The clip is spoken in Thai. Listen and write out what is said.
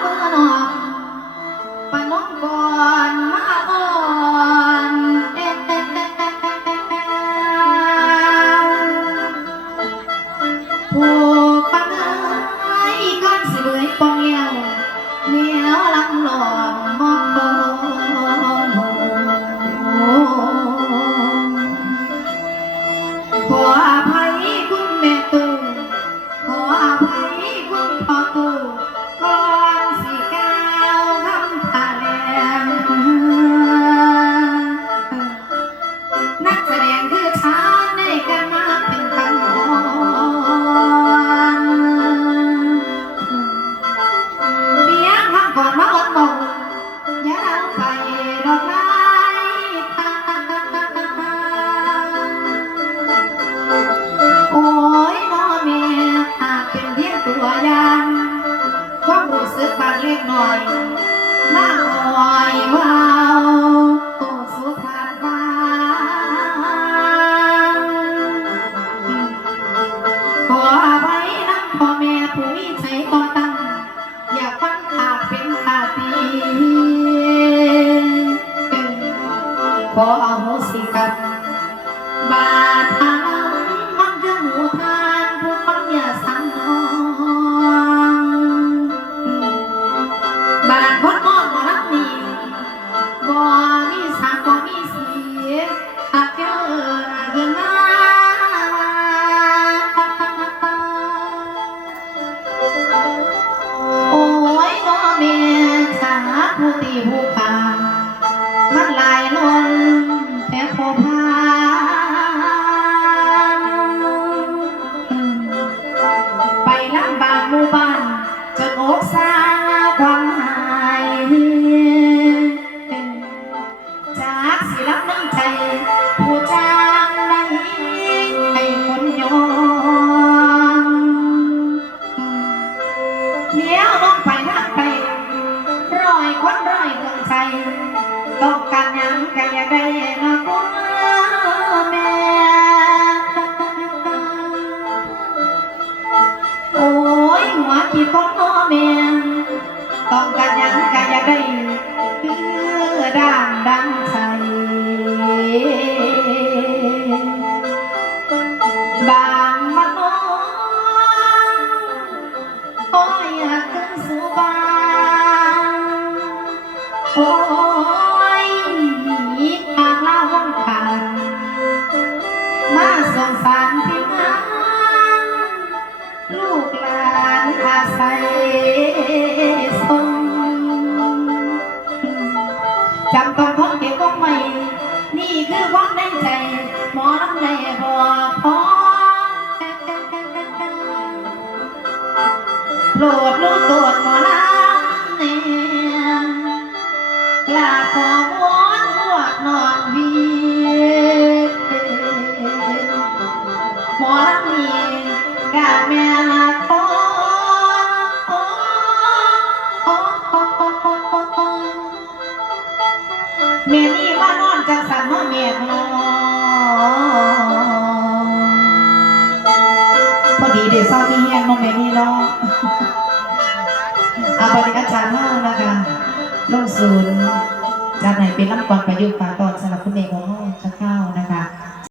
เมื่อ ความรู้สึกบางเล็กน้อยมาอ่อยว้าวโอ้สุภาพบ้าขออภัยน้ำพ่อแม่ผู้มีใจก่อตั้งอย่าฟังขาดเป็นขาดตีขอเอาโหสิกรรมบาทา โอ้ยน้อแม่ชาผู้ตีผู้ขามันลายล้นแต่พอพาไปลำบากหมู่บ้านจนอกสาความหายจากสิรับน้ำใจ ต้องการยังก็อยาได้นะพ่อแม่โอ้ยหัวที่คนพ่อแม่ต้องการยังก็อยาได้คือด่างดังใจบางมันน้องโอ้ยอยากขึ้นสู่บ้านโอ้ จำต้องท้องเก็บไว้ไหมนี่คือความในใจ หมอลำในบอพอโปรดรู้ตัวหมอลำเนี่ยลาขอวอนพวกนอนวีหมอลำนี้กาแม่ลาขอ ดีเดี๋ยวเศร้าที่แห้งน้องเมียนี่เนาะอาบริอาจารย์เฮานะคะลงศูนย์จากไหนเป็นลำก่อนประยุกต์ฝากก่อนสำหรับคุณเอกของห้องค่ะ